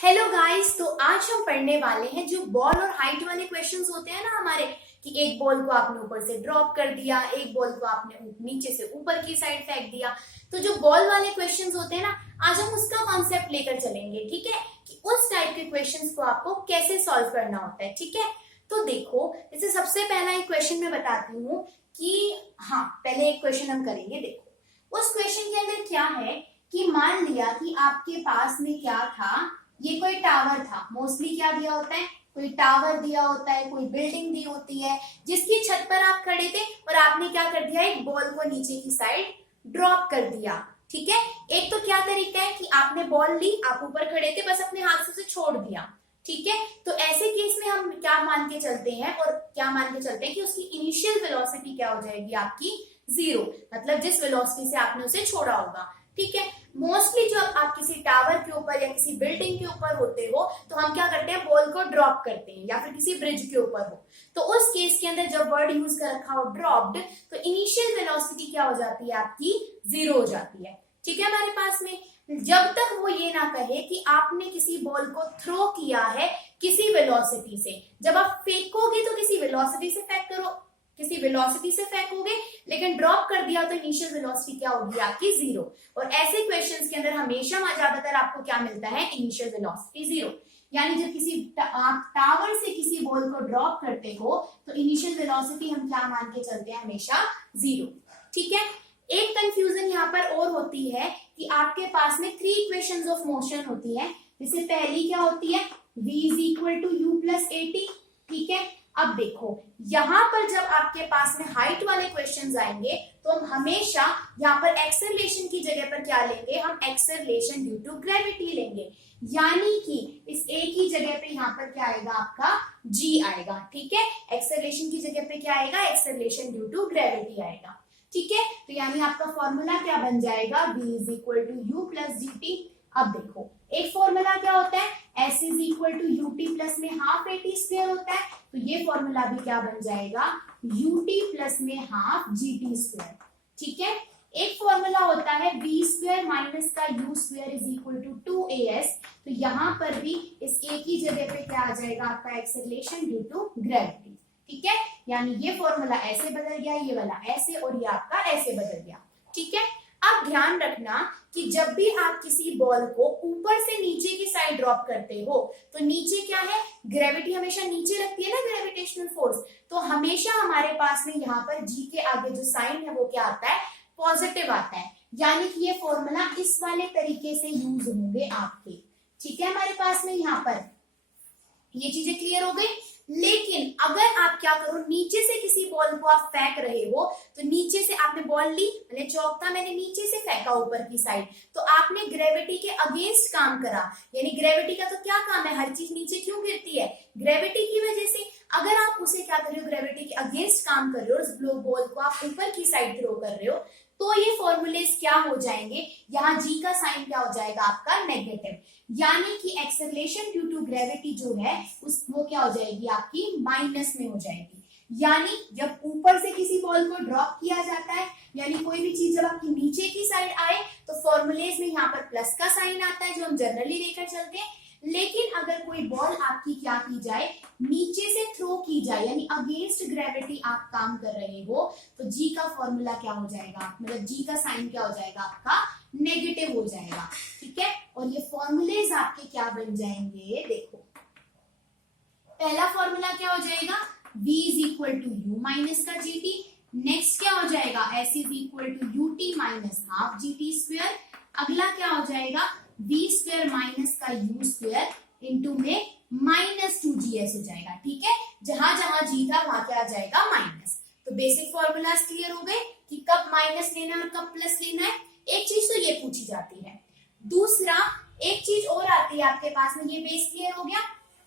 Hello guys, तो आज हम पढ़ने वाले हैं जो बॉल और हाइट वाले क्वेश्चंस होते हैं ना हमारे, कि एक बॉल को आपने ऊपर से ड्रॉप कर दिया, एक बॉल को आपने नीचे से ऊपर की साइड फेंक दिया। तो जो बॉल वाले क्वेश्चंस होते हैं ना, आज हम उसका कॉन्सेप्ट लेकर चलेंगे। ठीक है, कि उस टाइप के क्वेश्चंस को आपको कैसे सॉल्व करना होता है। ठीक है, तो देखो, जैसे सबसे पहला एक क्वेश्चन मैं बताती हूँ कि हाँ, पहले एक क्वेश्चन हम करेंगे। देखो, उस क्वेश्चन के अंदर क्या है कि मान लिया कि आपके पास में क्या था, ये कोई टावर था। मोस्टली क्या दिया होता है, कोई टावर दिया होता है, कोई बिल्डिंग दी होती है, जिसकी छत पर आप खड़े थे और आपने क्या कर दिया, एक बॉल को नीचे की साइड ड्रॉप कर दिया। ठीक है, एक तो क्या तरीका है कि आपने बॉल ली, आप ऊपर खड़े थे, बस अपने हाथ से उसे छोड़ दिया। ठीक है, तो ऐसे केस में हम क्या मान के चलते हैं, और क्या मान के चलते हैं कि उसकी इनिशियल वेलोसिटी क्या हो जाएगी, आपकी 0, मतलब जिस वेलोसिटी से आपने उसे छोड़ा होगा। ठीक है, मोस्टली जब आप किसी टावर के ऊपर या किसी बिल्डिंग के ऊपर होते हो तो हम क्या करते हैं, बॉल को ड्रॉप करते हैं, या फिर किसी ब्रिज के ऊपर हो तो उस केस के अंदर जब वर्ड यूज कर रखा हो ड्रॉप्ड, तो इनिशियल वेलोसिटी क्या हो जाती है, आपकी 0 हो जाती है। ठीक है, हमारे पास में जब तक वो ये ना कहे कि आपने किसी बॉल को थ्रो किया है किसी वेलोसिटी से। जब आप फेंकोगे तो किसी वेलोसिटी से फेंक करो, किसी वेलोसिटी से फेंकोगे, लेकिन ड्रॉप कर दिया तो इनिशियल वेलोसिटी क्या होगी, आपकी 0। और ऐसे क्वेश्चंस के अंदर हमेशा ज्यादातर आपको क्या मिलता है, इनिशियल वेलोसिटी 0। यानी जब किसी आप टावर से किसी बॉल को ड्रॉप करते हो तो इनिशियल वेलोसिटी हम क्या मान के चलते हैं, हमेशा 0। ठीक है, एक कंफ्यूजन यहाँ पर और होती है कि आपके पास में 3 इक्वेशंस ऑफ मोशन होती है। जैसे पहली क्या होती है, v is equal to u plus a t. ठीक है, अब देखो, यहां पर जब आपके पास में हाइट वाले क्वेश्चंस आएंगे तो हम हमेशा यहाँ पर एक्सेलरेशन की जगह पर क्या लेंगे, हम एक्सेलरेशन ड्यू टू ग्रेविटी लेंगे। यानी कि इस ए की जगह पे यहाँ पर क्या आएगा, आपका जी आएगा। ठीक है, एक्सेलरेशन की जगह पे क्या आएगा, एक्सेलरेशन ड्यू टू ग्रेविटी आएगा। ठीक है, तो यानी आपका फॉर्मूला क्या बन जाएगा, v is equal to u plus g t. अब देखो, एक फॉर्मूला क्या होता है, s is equal to u t plus में हाफ ए टी स्क्वायर होता है, तो ये फॉर्मूला भी क्या बन जाएगा, यू टी प्लस में हाफ जी टी स्क्वायर। ठीक है, एक फॉर्मूला होता है v स्क्वायर माइनस का u square is equal to 2as, तो यहां पर भी इस a की जगह पे क्या आ जाएगा, आपका एक्सेलरेशन ड्यू टू ग्रेविटी। ठीक है, यानी ये फॉर्मूला ऐसे बदल गया, ये वाला ऐसे, और ये आपका ऐसे बदल गया। ठीक है, अब ध्यान रखना कि जब भी आप किसी बॉल को ऊपर से नीचे की साइड ड्रॉप करते हो तो नीचे क्या है, ग्रेविटी हमेशा नीचे लगती है ना, ग्रेविटेशनल फोर्स। तो हमेशा हमारे पास में यहाँ पर जी के आगे जो साइन है वो क्या आता है, पॉजिटिव आता है। यानी कि ये फॉर्मूला इस वाले तरीके से यूज होंगे आपके। ठीक है, हमारे पास में यहाँ पर ये चीजें क्लियर हो गई। लेकिन अगर आप क्या करो, नीचे से किसी बॉल को आप फेंक रहे हो, तो नीचे से आपने बॉल ली, मैंने चौक था, मैंने नीचे से फेंका ऊपर की साइड, तो आपने ग्रेविटी के अगेंस्ट काम करा। यानी ग्रेविटी का तो क्या काम है, हर चीज नीचे क्यों गिरती है, ग्रेविटी की वजह से। अगर आप उसे क्या कर रहे हो, ग्रेविटी के अगेंस्ट काम कर रहे हो, उस बॉल को आप ऊपर की साइड थ्रो कर रहे हो, तो ये फॉर्मूलेस क्या हो जाएंगे, यहाँ जी का साइन क्या हो जाएगा, आपका नेगेटिव। यानी कि एक्सेलरेशन ड्यू टू ग्रेविटी जो है वो क्या हो जाएगी, आपकी माइनस में हो जाएगी। यानी जब ऊपर से किसी बॉल को ड्रॉप किया जाता है, यानी कोई भी चीज जब आपकी नीचे की साइड आए तो फॉर्मूलेज में यहाँ पर प्लस का साइन आता है, जो हम जनरली लेकर चलते हैं। लेकिन अगर कोई बॉल आपकी क्या की जाए, नीचे से थ्रो की जाए, यानी अगेंस्ट ग्रेविटी आप काम कर रहे हो, तो जी का फॉर्मूला क्या हो जाएगा, मतलब जी का साइन क्या हो जाएगा, आपका नेगेटिव हो जाएगा। ठीक है, और ये फॉर्मूलेज आपके क्या बन जाएंगे, देखो, पहला फॉर्मूला क्या हो जाएगा, v is equal to u minus का जी टी। नेक्स्ट क्या हो जाएगा, s is equal to u t minus half g t square. अगला क्या हो जाएगा, v स्क्वायर माइनस का u स्क्वायर इंटू में माइनस 2gs हो जाएगा। ठीक है, जहां जहां g था वहां क्या आ जाएगा, माइनस। तो बेसिक फॉर्मूलाज क्लियर हो गए कि कब माइनस लेना है और कब प्लस लेना है। एक चीज तो ये पूछी जाती है। दूसरा, एक चीज और आती है आपके पास में, ये बेस क्लियर हो गया।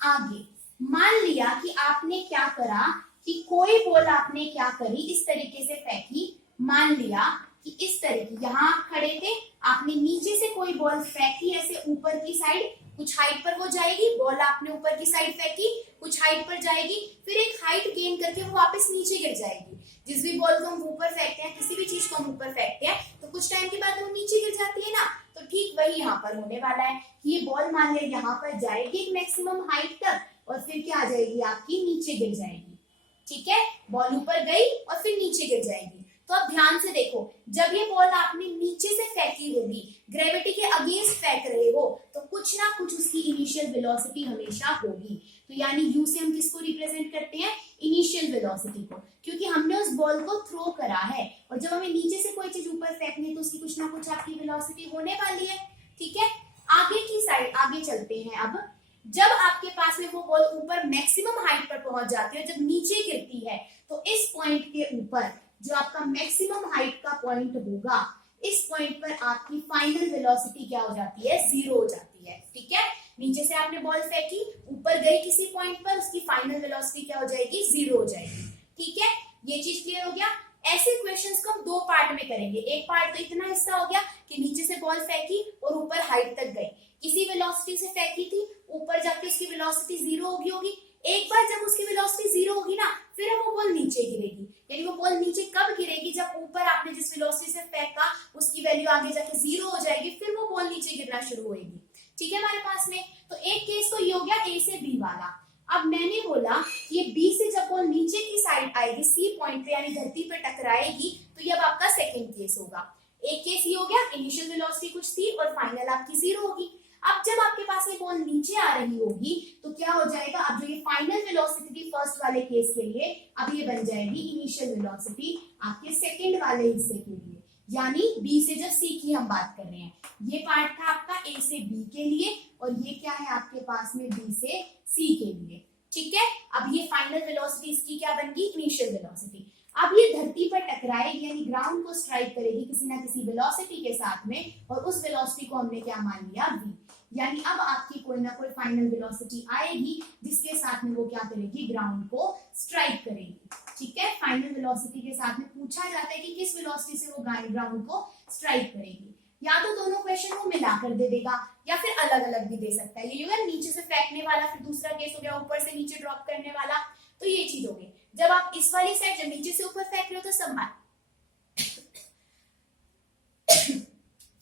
आगे मान लिया कि आपने क्या करा, कि कोई बॉल आपने क्या करी, इस तरीके से फेंकी। मान लिया कि इस तरीके, यहाँ आप खड़े थे, आपने नीचे से कोई बॉल फेंकी ऐसे ऊपर की साइड, कुछ हाइट पर वो जाएगी, बॉल आपने ऊपर की साइड फेंकी, कुछ हाइट पर जाएगी, फिर एक हाइट गेन करके वो वापस नीचे गिर जाएगी। जिस भी बॉल को हम ऊपर फेंकते हैं, किसी भी चीज को हम ऊपर फेंकते हैं, तो कुछ टाइम के बाद वो नीचे गिर जाती है ना। तो ठीक वही यहाँ पर होने वाला है कि ये बॉल मान लिया यहाँ पर जाएगी एक मैक्सिमम हाइट तक और फिर क्या आ जाएगी आपकी नीचे गिर जाएगी। ठीक है, बॉल ऊपर गई और फिर नीचे गिर जाएगी। तो अब ध्यान से देखो, जब ये बॉल आपने नीचे से फेंकी होगी, ग्रेविटी के अगेंस्ट फेंक रहे हो, तो कुछ ना कुछ उसकी इनिशियल वेलोसिटी हमेशा होगी। तो यानी यू से हम किसको रिप्रेजेंट करते हैं, इनिशियल वेलोसिटी को, क्योंकि हमने उस बॉल को थ्रो करा है और जब हमें नीचे से कोई चीज ऊपर फेंकनी है तो उसकी कुछ ना कुछ आपकी वेलोसिटी होने वाली है। ठीक है, आगे की साइड आगे चलते हैं। अब जब आपके पास में वो बॉल ऊपर मैक्सिमम हाइट पर पहुंच जाती है, जब नीचे गिरती है, तो इस पॉइंट के ऊपर जो आपका मैक्सिमम हाइट का पॉइंट होगा, इस पॉइंट पर आपकी फाइनल वेलोसिटी क्या हो जाती है, जीरो हो जाती है। ठीक है, नीचे से आपने बॉल फेंकी, ऊपर गई किसी पॉइंट पर, उसकी फाइनल वेलोसिटी क्या हो जाएगी, जीरो हो जाएगी। ठीक है, ये चीज क्लियर हो गया। ऐसे क्वेश्चंस को हम दो पार्ट में करेंगे। एक पार्ट तो इतना हिस्सा हो गया कि नीचे से बॉल फेंकी और ऊपर हाइट तक गई, किसी वेलोसिटी से फेंकी थी, ऊपर जाके उसकी वेलोसिटी जीरो होगी। एक बार जब उसकी वेलोसिटी जीरो होगी ना, फिर वो बॉल नीचे गिरेगी। यानी वो बॉल नीचे कब गिरेगी, जब ऊपर आपने जिस वेलोसिटी से फेंका उसकी वैल्यू आगे जाके जीरो हो जाएगी, फिर वो बॉल नीचे गिरना शुरू होगी। ठीक है हमारे पास में, तो एक केस तो ये हो गया ए से बी वाला। अब मैंने बोला कि ये बी से जब बॉल नीचे की साइड आएगी, सी पॉइंट पे यानी धरती पे टकराएगी, तो ये अब आपका सेकंड केस होगा। एक केस ये हो गया, इनिशियल वेलोसिटी कुछ थी और फाइनल आपकी जीरो होगी। अब जब आपके पास ये बॉल नीचे आ रही होगी तो क्या हो जाएगा, अब जो ये फाइनल वेलोसिटी थी फर्स्ट वाले केस के लिए, अब ये बन जाएगी इनिशियल वेलोसिटी आपके सेकंड वाले हिस्से के लिए। यानी बी से जब सी की हम बात कर रहे हैं, ये पार्ट था आपका ए से बी के लिए और ये क्या है आपके पास में बी से सी के लिए। ठीक है, अब ये फाइनल वेलोसिटी इसकी क्या बन गई, इनिशियल वेलोसिटी। अब ये धरती पर टकराएगी यानी ग्राउंड को स्ट्राइक करेगी किसी ना किसी वेलोसिटी के साथ में, और उस वेलोसिटी को हमने क्या मान लिया, v। यानी अब आपकी कोई ना कोई फाइनल वेलोसिटी आएगी जिसके साथ में वो क्या करेगी, ग्राउंड को स्ट्राइक करेगी। ठीक है, फाइनल वेलोसिटी के साथ में पूछा जाता है कि किस वेलोसिटी से वो ग्राउंड को स्ट्राइक करेगी। या तो दोनों क्वेश्चन को मिलाकर दे देगा या फिर अलग अलग भी दे सकता है। ये होगा नीचे से फेंकने वाला, फिर दूसरा केस हो गया ऊपर से नीचे ड्रॉप करने वाला। तो ये चीज होगी, जब आप इस वाली साइड जब नीचे से ऊपर फेंक रहे हो तो सब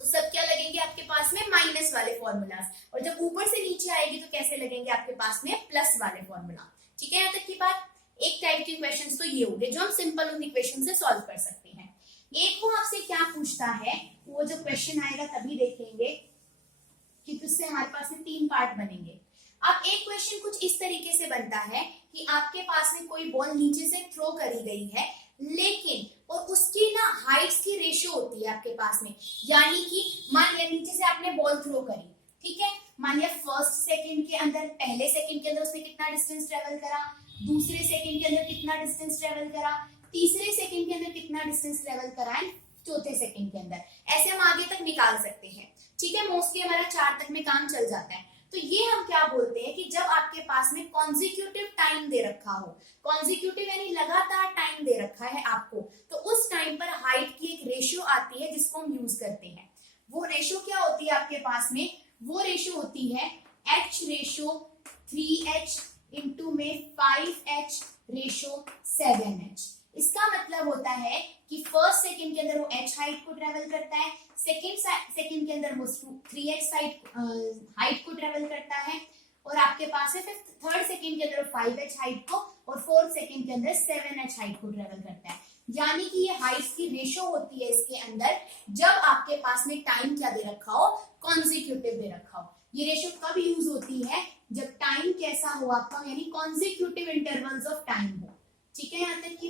तो सब क्या लगेंगे आपके पास में, माइनस वाले फॉर्मूलाज, और जब ऊपर से नीचे आएगी तो कैसे लगेंगे आपके पास में, प्लस वाले फॉर्मूला। ठीक है, यहाँ तक की बात। एक टाइप के क्वेश्चंस तो ये हो गए जो हम सिंपल उन इक्वेशन से सॉल्व कर सकते हैं। एक वो आपसे क्या पूछता है, वो जो क्वेश्चन आएगा तभी देखेंगे कि उससे हमारे पास में तीन पार्ट बनेंगे। अब एक क्वेश्चन कुछ इस तरीके से बनता है कि आपके पास में कोई बॉल नीचे से थ्रो करी गई है, लेकिन और उसकी ना हाइट्स की रेशियो होती है आपके पास में। यानी कि मान लिया नीचे से आपने बॉल थ्रो करी, ठीक है, मान लिया फर्स्ट सेकंड के अंदर, पहले सेकंड के अंदर उसने कितना डिस्टेंस ट्रेवल करा, दूसरे सेकंड के अंदर कितना डिस्टेंस ट्रेवल करा, तीसरे सेकंड के अंदर कितना डिस्टेंस ट्रेवल करा है, चौथे सेकंड के अंदर। ऐसे हम आगे तक निकाल सकते हैं। ठीक है, मोस्टली हमारा 4 तक में काम चल जाता है। तो ये हम क्या बोलते हैं कि जब आपके पास में कॉन्जिक्यूटिव टाइम दे रखा हो, कॉन्जिक्यूटिव यानी लगातार टाइम दे रखा है आपको, तो उस टाइम पर हाइट की एक रेशियो आती है जिसको हम यूज करते हैं। वो रेशियो क्या होती है आपके पास में, वो रेशियो होती है h रेशियो 3h इंटू में 5h रेशियो 7h। इसका मतलब होता है कि फर्स्ट सेकंड के अंदर वो h हाइट को ट्रेवल करता है, सेकंड के अंदर वो 3h हाइट को ट्रेवल करता है, और आपके पास है फिर थर्ड सेकंड के अंदर 5h हाइट को, और फोर्थ सेकंड के अंदर 7h हाइट को ट्रेवल करता है। यानी कि ये हाइट्स की रेशियो होती है इसके अंदर, जब आपके पास में टाइम क्या दे रखा हो, कॉन्जिक्यूटिव दे रखा हो। ये रेशियो कब यूज होती है, जब टाइम कैसा हो आपका, यानी कॉन्जिक्यूटिव इंटरवल्स ऑफ टाइम हो। ठीक है, यहाँ तक की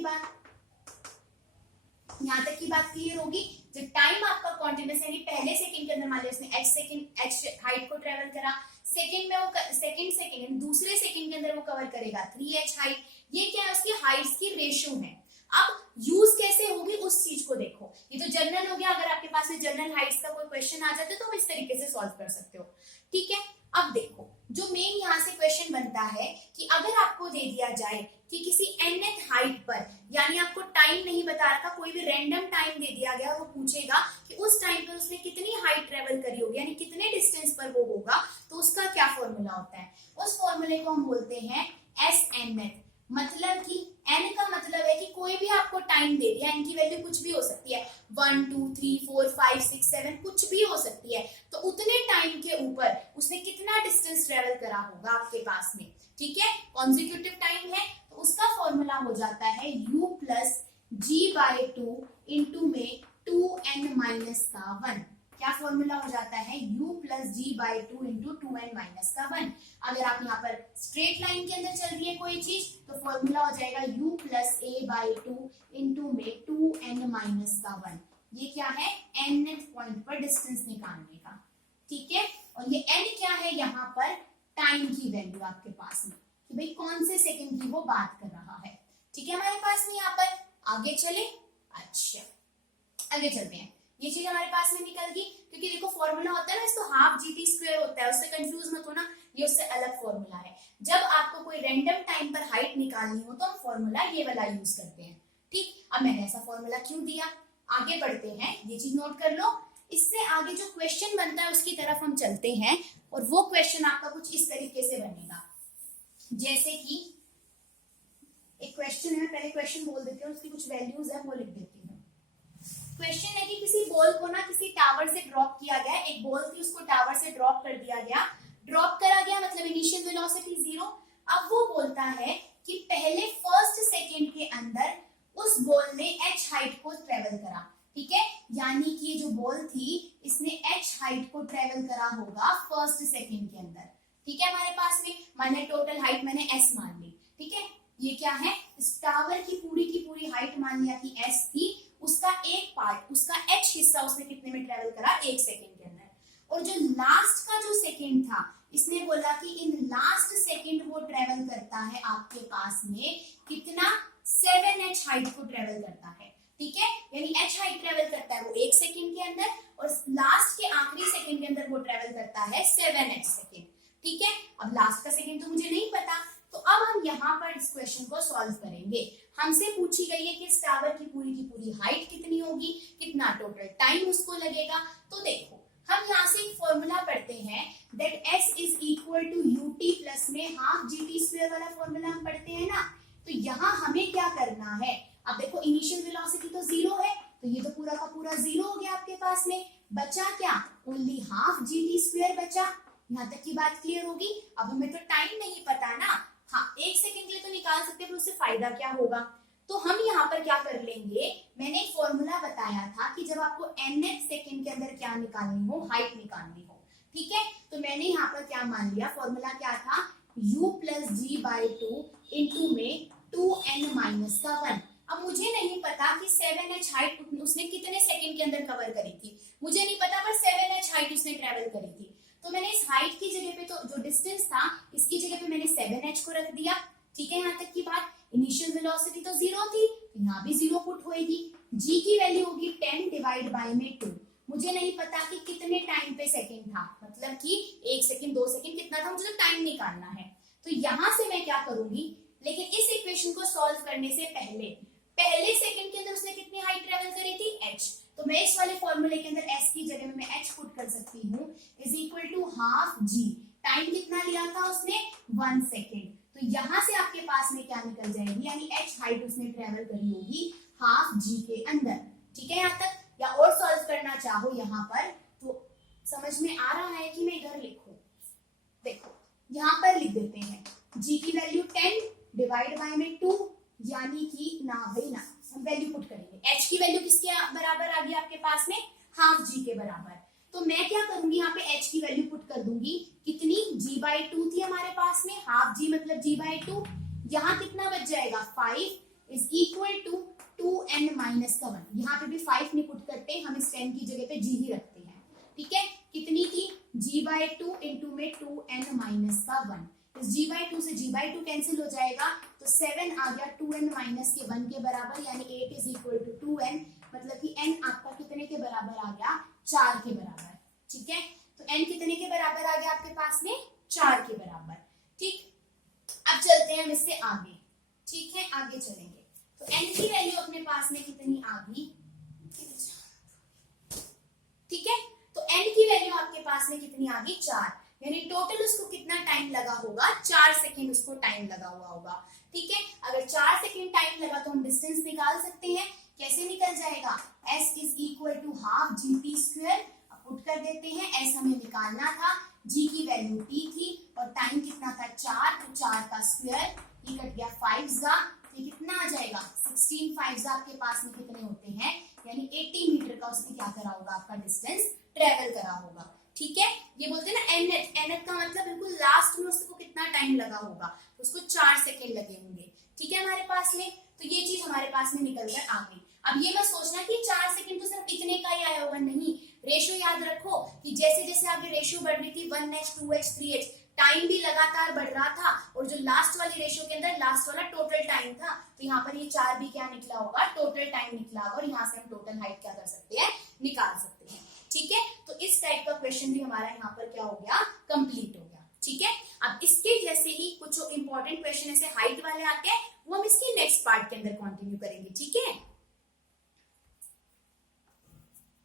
बात क्लियर होगी। जब टाइम आपका कॉन्टिन्यूस यानी पहले सेकंड के अंदर मान लिया उसने h हाइट को ट्रेवल करा, सेकंड में वो सेकंड दूसरे सेकंड के अंदर वो कवर करेगा 3h हाइट। ये क्या है, उसकी हाइट्स की रेशियो है। अब यूज कैसे होगी उस चीज को देखो। ये तो जनरल हो गया, अगर आपके पास में जनरल हाइट्स का कोई क्वेश्चन आ जाता है तो आप इस तरीके से सॉल्व कर सकते हो। ठीक है, अब देखो जो मेन यहाँ से क्वेश्चन बनता है कि अगर आपको दे दिया जाए कि किसी nth हाइट पर, यानी आपको टाइम नहीं बता रखा, कोई भी रैंडम टाइम दे दिया गया, वो पूछेगा कि उस टाइम पर उसने कितनी हाइट ट्रेवल करी होगी, यानी कितने डिस्टेंस पर वो होगा, तो उसका क्या फॉर्मूला होता है। उस फॉर्मूले को हम बोलते हैं SNth। मतलब कि n का मतलब है कि कोई भी आपको टाइम दे दिया, n की वैल्यू कुछ भी हो सकती है, 1 2 3 4 5 6 7 कुछ भी हो सकती है। तो उतने टाइम के ऊपर उसने कितना डिस्टेंस ट्रेवल करा होगा आपके पास में, ठीक है, कॉन्जिक्यूटिव टाइम है, तो उसका फॉर्मूला हो जाता है u plus g by two into में 2n माइनस का 1। क्या फॉर्मूला हो जाता है, u plus g by two into 2n minus का 1। अगर आप यहाँ पर स्ट्रेट लाइन के अंदर चल रही है कोई चीज तो फॉर्मूला हो जाएगा u plus a by two into में 2n माइनस का 1। ये क्या है, n पॉइंट पर डिस्टेंस निकालने का, ठीक है। और ये n क्या है, यहाँ पर टाइम की वैल्यू आपके पास में, कि भाई कौन से सेकंड की वो बात कर रहा है, ठीक है हमारे पास में। यहाँ पर आगे चले, अच्छा आगे चलते हैं, ये चीज हमारे पास में निकल गई, क्योंकि देखो फॉर्मूला होता है ना, इसको हाफ जीटी स्क्वायर होता है, उससे कंफ्यूज मत होना, ये उससे अलग फॉर्मूला है। जब आपको कोई रैंडम टाइम पर हाइट निकालनी हो तो हम फॉर्मूला ये वाला यूज करते हैं, ठीक। अब मैंने ऐसा फॉर्मूला क्यों दिया, आगे बढ़ते हैं, ये चीज नोट कर लो। इससे आगे जो क्वेश्चन बनता है उसकी तरफ हम चलते हैं, और वो क्वेश्चन आपका कुछ इस तरीके से बनेगा, जैसे कि एक क्वेश्चन है, पहले क्वेश्चन बोल देती हूँ, उसकी कुछ वैल्यूज है वो लिख देती हूँ। क्वेश्चन है कि किसी बॉल को ना किसी टावर से ड्रॉप किया गया, एक बॉल थी उसको टावर से ड्रॉप कर दिया गया, ड्रॉप करा गया मतलब इनिशियल वेलोसिटी 0। अब वो बोलता है कि पहले फर्स्ट सेकंड के अंदर उस बॉल ने h हाइट को ट्रेवल करा, ठीक है, यानी कि ये जो बॉल थी इसने h हाइट को ट्रेवल करा होगा फर्स्ट सेकंड के अंदर, ठीक है। हमारे पास में मैंने टोटल हाइट मैंने s मान ली, ठीक है। ये क्या है, इस टावर की पूरी हाइट मान लिया कि s थी, उसका एक पार्ट, उसका h हिस्सा उसने कितने में ट्रेवल करा, 1 सेकंड के अंदर। और जो लास्ट का जो सेकंड था, इसने बोला कि इन लास्ट सेकंड वो ट्रेवल करता है आपके पास में कितना, 7h हाइट को ट्रेवल करता है, ठीक है, यानी h हाइट ट्रेवल करता है वो 1 सेकंड के अंदर, और लास्ट के आखिरी सेकंड के अंदर वो ट्रेवल करता है 7h सेकंड, ठीक है। अब लास्ट का सेकंड तो मुझे नहीं पता, तो अब हम यहाँ पर इस क्वेश्चन को सॉल्व करेंगे। हमसे पूछी गई है कि इस टावर की पूरी हाइट कितनी होगी, कितना टोटल टाइम उसको लगेगा। तो देखो हम यहाँ से एक फॉर्मूला पढ़ते हैं, that s is equal to ut plus में हाफ gt स्क्वायर वाला फॉर्मूला हम पढ़ते हैं ना। तो यहाँ हमें क्या करना है, अब देखो इनिशियल वेलोसिटी तो 0 है, तो ये तो पूरा का पूरा 0 हो गया आपके पास में, बचा क्या, ओनली हाफ gt स्क्वायर बचा। यहाँ तक की बात क्लियर होगी। अब हमें तो टाइम नहीं पता ना, हाँ 1 सेकंड के लिए तो निकाल सकते हैं, उससे फायदा क्या होगा, तो हम यहाँ पर क्या कर लेंगे, मैंने एक फॉर्मूला बताया था कि जब आपको nth सेकंड के अंदर क्या निकालनी हो, हाइट निकालनी हो, ठीक है, तो मैंने यहाँ पर क्या मान लिया, फॉर्मूला क्या था, u plus g by two into में 2n माइनस का 1। अब मुझे नहीं पता कि 7h हाइट उसने कितने सेकंड के अंदर कवर करी थी, मुझे नहीं पता, पर 7h हाइट उसने ट्रेवल करी थी। तो मैंने इस हाइट की जगह पे, तो जो डिस्टेंस था इसकी जगह पे मैंने 7h को रख दिया, ठीक है। यहाँ तक की बात, इनिशियल वेलोसिटी तो 0 थी, यहाँ भी 0 पुट होएगी, g की वैल्यू होगी 10 डिवाइड बाय में 2। मुझे नहीं पता कि कितने टाइम पे सेकंड था, मतलब कि 1 सेकंड 2 सेकंड कितना था, मुझे टाइम निकालना है। तो यहाँ से मैं क्या करूंगी, लेकिन इस इक्वेशन को सॉल्व करने से पहले सेकंड के अंदर उसने कितनी हाइट ट्रेवल करी थी, h। तो मैं इस वाले फॉर्मूले के अंदर s की जगह में मैं h पुट कर सकती हूँ, is equal to half g। Time कितना लिया था उसने, 1 सेकेंड। तो यहाँ से आपके पास में क्या निकल जाएगी, यानी h हाइट उसने ट्रेवल करी होगी हाफ g के अंदर, ठीक है। यहाँ तक, या और सॉल्व करना चाहो यहाँ पर तो समझ में आ रहा है कि मैं इधर लिखूं, देखो यहाँ पर लिख देते हैं, g की वैल्यू 10 डिवाइड बाय में 2, यानी कि ना भाई ना, हम वैल्यू पुट करेंगे, h की वैल्यू किसके बराबर आ गई आपके पास में, हाफ g के बराबर। तो मैं क्या करूंगी, यहाँ पे h की वैल्यू पुट कर दूंगी, कितनी, g बाई 2 थी हमारे पास में, हाफ g मतलब g बाई 2, यहाँ कितना बच जाएगा, 5 is equal to 2n minus का 1। यहाँ पे भी 5 नहीं पुट करते, हम इस 10 की जगह पे g ही रखते हैं, ठीक है। कितनी थी, g बाई 2 इंटू में 2n माइनस का 1, इस g बाई 2 से g बाई 2 कैंसिल हो जाएगा, तो 7 आ गया 2n माइनस के 1 के बराबर, यानी 8 इज इक्वल टू 2n, मतलब कि n आपका कितने के बराबर आ गया, 4 के बराबर, ठीक है। तो n कितने के बराबर आ गया आपके पास में, 4 के बराबर, ठीक। अब चलते हैं हम इससे आगे, ठीक है, आगे चलेंगे। तो n की वैल्यू अपने पास में कितनी आ गई, ठीक है, तो n की वैल्यू आपके पास में कितनी आ गई, 4, यानी टोटल उसको कितना टाइम लगा होगा, 4 सेकेंड उसको टाइम लगा हुआ होगा। ठीक है, अगर 4 सेकेंड टाइम लगा तो हम डिस्टेंस निकाल सकते हैं। कैसे निकल जाएगा, s is equal to half g t square, put कर देते हैं, s हमें निकालना था, g की वैल्यू t थी और टाइम कितना था 4, तो 4 का स्क्वायर, ये कट गया 5 जा, तो कितना आ जाएगा 16, 5 जा आपके पास में कितने होते हैं, यानी 80 मीटर का उसने क्या करा होगा, आपका डिस्टेंस ट्रेवल करा होगा। ठीक है, ये बोलते हैं ना एनएच, एनएच का मतलब बिल्कुल लास्ट में उसको कितना टाइम लगा होगा, तो उसको 4 सेकेंड लगे होंगे। ठीक है हमारे पास में, तो ये चीज हमारे पास में निकल कर आ गई। अब ये मत सोचना कि 4 सेकेंड तो सिर्फ इतने का ही आया होगा, नहीं, रेशियो याद रखो कि जैसे जैसे आगे रेशियो बढ़ रही थी 1h 2h 3h, टाइम भी लगातार बढ़ रहा था, और जो लास्ट वाली रेशियो के अंदर लास्ट वाला टोटल टाइम था, तो यहाँ पर ये 4 भी क्या निकला होगा, टोटल टाइम निकला होगा, और यहाँ से हम टोटल हाइट क्या कर सकते हैं, निकाल सकते हैं। ठीक है, तो इस टाइप का क्वेश्चन भी हमारा यहाँ पर क्या हो गया, कंप्लीट हो गया। ठीक है, अब इसके जैसे ही कुछ इंपॉर्टेंट क्वेश्चन ऐसे हाइट वाले आते हैं, वो हम इसके नेक्स्ट पार्ट के अंदर कंटिन्यू करेंगे। ठीक है।